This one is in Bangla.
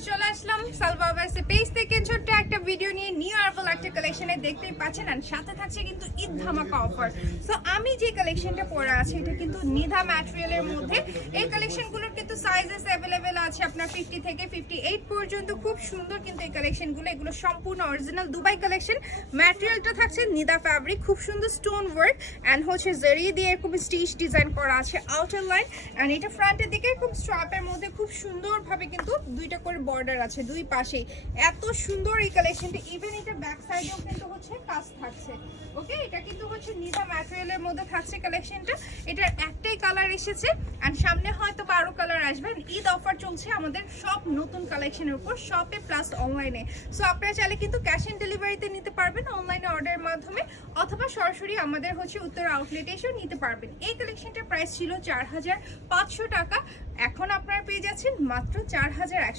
ভিউয়ার্স, চলে আসলাম সালভাবাসের পেজ থেকে ছোট্ট একটা ভিডিও নিয়ে নিউ আরাইভাল একটা কালেকশনে দেখতেই পাচ্ছেন। আর সাথে থাকছে কিন্তু ঈদ ধামাকা অফার। সো আমি যে কালেকশনটা পরে আছি এটা কিন্তু নিধা ম্যাটেরিয়ালের মধ্যে। এই কালেকশনগুলোর কিন্তু সাইজেস অ্যাভেলেবেল আছে আপনার 50 থেকে 58 পর্যন্ত। খুব সুন্দর কিন্তু এই কালেকশনগুলো, এগুলো সম্পূর্ণ অরিজিনাল দুবাই কালেকশন। ম্যাটেরিয়ালটা থাকছে নিদা ফ্যাব্রিক, খুব সুন্দর স্টোন ওয়ার্ক অ্যান্ড হচ্ছে জরি দিয়ে এরকম স্টিচ ডিজাইন করা আছে আউটার লাইন। অ্যান্ড এটা ফ্রন্টের দিকে খুব স্ট্রাপের মধ্যে খুব সুন্দরভাবে কিন্তু দুইটা করে বর্ডার আছে দুই পাশেই। এত সুন্দর এই কালেকশনটা। ইভেন এটা ব্যাক সাইডেও কিন্তু হচ্ছে কাজ থাকছে। ওকে, এটা কিন্তু হচ্ছে নিধা ম্যাটেরিয়ালের মধ্যে থাকছে কালেকশনটা। এটার একটাই কালার এসেছে অ্যান্ড সামনে হয়তো 12 কালার আসবে। ঈদ অফার চলছে আমাদের সব নতুন কালেকশনের উপর শপে প্লাস অনলাইনে। সো আপনারা চাইলে কিন্তু ক্যাশ অন ডেলিভারিতে নিতে পারবেন অনলাইনে অর্ডারের মাধ্যমে, অথবা সরাসরি আমাদের হচ্ছে উত্তর আউটলেটে এসেও নিতে পারবেন। এই কালেকশনটার প্রাইস ছিল 4500 টাকা, এখন আপনারা পেয়ে যাচ্ছেন মাত্র 4100